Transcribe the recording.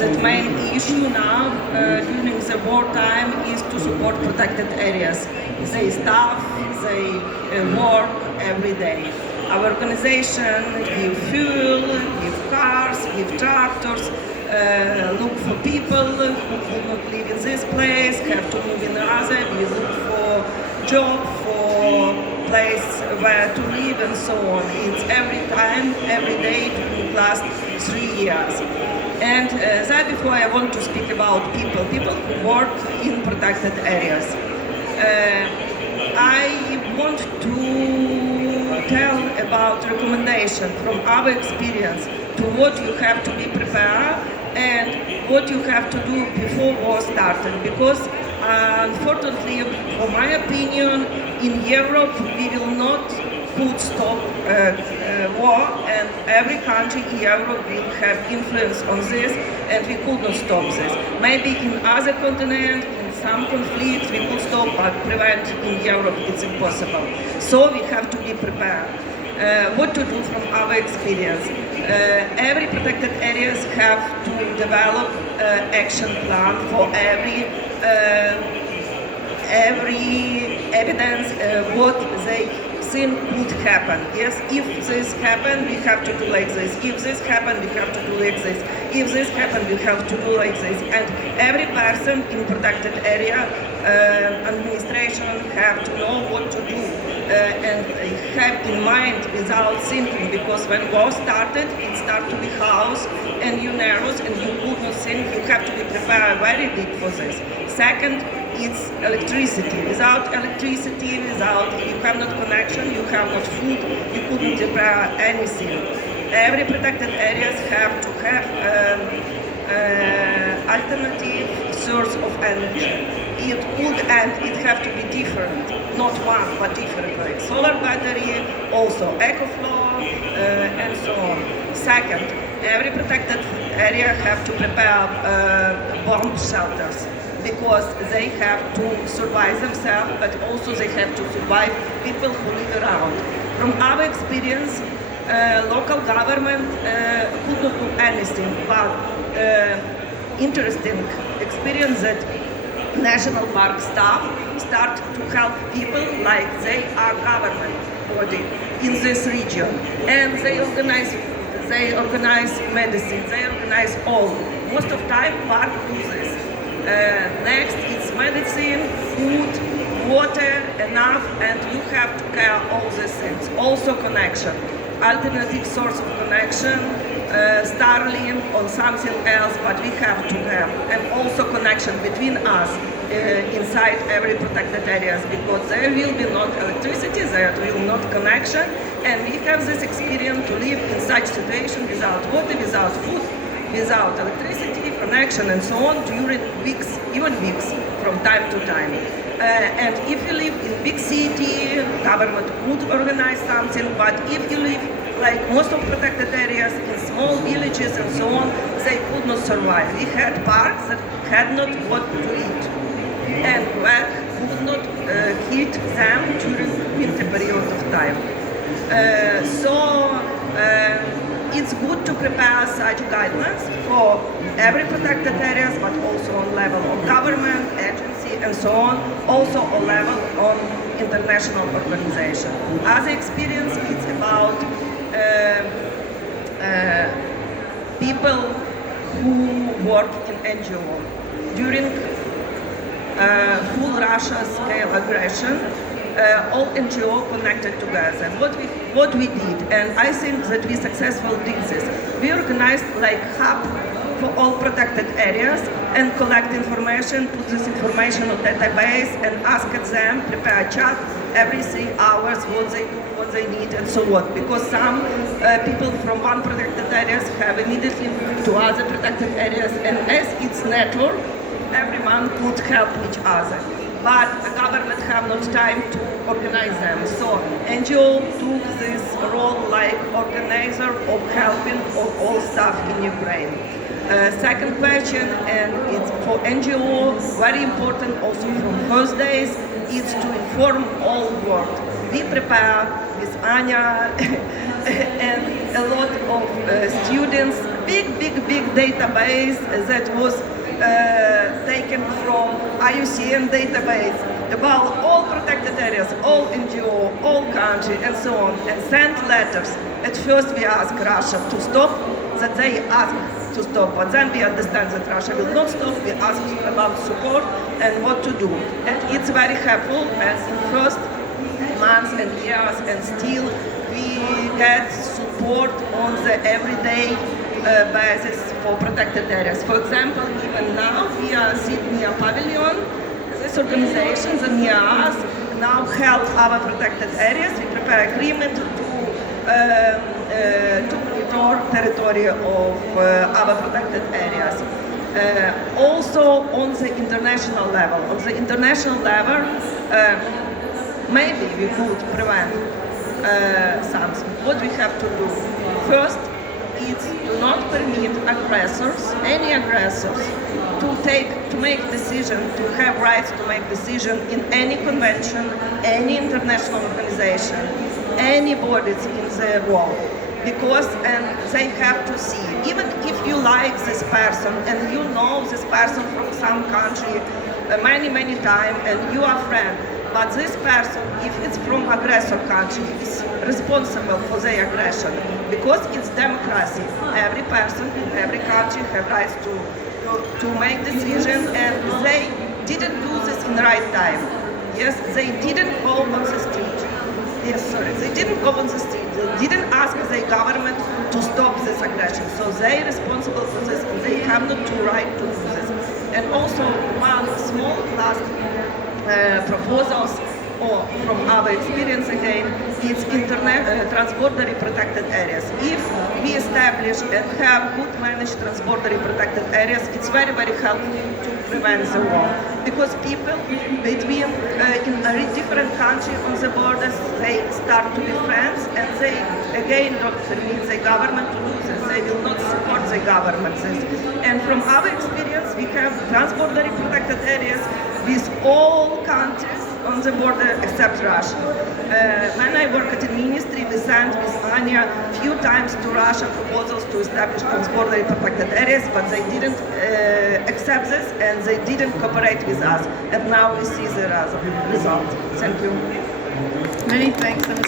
that main issue now uh, during the wartime is to support protected areas. They staff, they uh, work every day. Our organization give fuel, give cars, give tractors, uh, look for people who do not live in this place, have to move in other. We look for job, for place where to live and so on. It's every time, every day it last three years. And uh, that before I want to speak about people, people who work in protected areas. Uh, I want to tell about recommendation from our experience to what you have to be prepared and what you have to do before war started because unfortunately for my opinion in Europe we will not put stop uh, uh, war and every country in Europe will have influence on this and we could not stop this. Maybe in other continents, in some conflicts we could stop but prevent in Europe it's impossible. So we have to be prepared. Uh, what to do from our experience. Uh, every protected areas have to develop uh, action plan for every uh, every evidence what they think would happen. Yes, if this happen, we have to do like this. If this happen, we have to do like this. If this happen, we have to do like this. And every person in protected area, uh, administration have to know what to do uh, and have in mind without thinking. Because when war started, it started to be house and you narrows and you could not think. You have to be prepared very deep for this. Second, it's electricity. Without electricity, without you have not connection, you have not food, you couldn't prepare anything. Every protected areas have to have um, uh, alternative source of energy. It could and it have to be different, not one but different, like solar battery, also EcoFlow, uh, and so on. Second, every protected area have to prepare uh, bomb shelters because they have to survive themselves, but also they have to survive people who live around. From our experience, uh, local government uh, could not do anything, but uh, interesting experience that national park staff start to help people like they are government body in this region, and they organize they organize medicine, they organize all. Most of time, park do next, it's medicine, food, water, enough, and you have to care all these things. Also connection, alternative source of connection, uh, Starlink or something else, but we have to have, and also connection between us uh, inside every protected areas because there will be not electricity, there will not connection, and we have this experience to live in such situation without water, without food, without electricity, connection, and so on during weeks, even weeks, from time to time. Uh, and if you live in big city, government could organize something, but if you live like most of protected areas in small villages and so on, they could not survive. We had parks that had not what to eat and where could not uh, hit them during winter period of time. Uh, so uh, it's good to prepare such guidelines for every protected areas, but also on level of government, agency, and so on. Also on level on international organization. As experience, it's about uh, uh, people who work in NGO during uh, full Russia scale aggression, uh, all NGO connected together. What we what we did, and I think that we successfully did this. We organized like hub for all protected areas and collect information, put this information on database, and ask them prepare a chat every three hours what they what they need, and so on. Because some uh, people from one protected areas have immediately moved to other protected areas, and as it's network, everyone could help each other. But the government have not time to organize them. So NGO took this role like organizer of helping of all staff in Ukraine. Uh, second question, and it's for NGO, very important also from first days, is to inform all world. We prepare with Anya and a lot of uh, students big, big, big database that was uh, taken from IUCN database about all protected areas, all NGO, all country, and so on, and sent letters. At first, we ask Russia to stop, that they ask to stop, but then we understand that Russia will not stop. We ask about support and what to do, and it's very helpful. And in first months and years, and still we get support on the everyday uh, basis for protected areas. For example, even now we are sitting Sydney Pavilion. This organization, the NIAS, now help our protected areas. We prepare agreement to um, uh, to monitor territory of uh, our protected areas. Uh, also on the international level. On the international level, uh, maybe we could prevent uh, something. What we have to do first is not permit aggressors, any aggressors, to take to make decision, to have rights to make decision in any convention, any international organization, any bodies in the world. Because and they have to see, even if you like this person and you know this person from some country uh, many many times and you are friend, but this person, if it's from aggressor country, is responsible for the aggression because it's democracy. Every person in every country have rights to, to, make decisions, and they didn't do this in the right time. Yes, they didn't go on the street. Yes, sorry, they didn't go on the street. They didn't ask the government to stop this aggression. So they responsible for this. They have not to right to do this. And also one small last proposals or from our experience again, it's internet uh, transborder protected areas. If we establish and have good managed transborder protected areas, it's very very helpful to prevent the war because people between uh, in a different country on the borders they start to be friends and they again permit the government to. They will not support the government. And from our experience, we have transborder protected areas with all countries on the border except Russia. Uh, when I worked in ministry, we sent with Anya few times to Russia proposals to establish transborder protected areas, but they didn't uh, accept this and they didn't cooperate with us. And now we see the res- result. Thank you. Many thanks.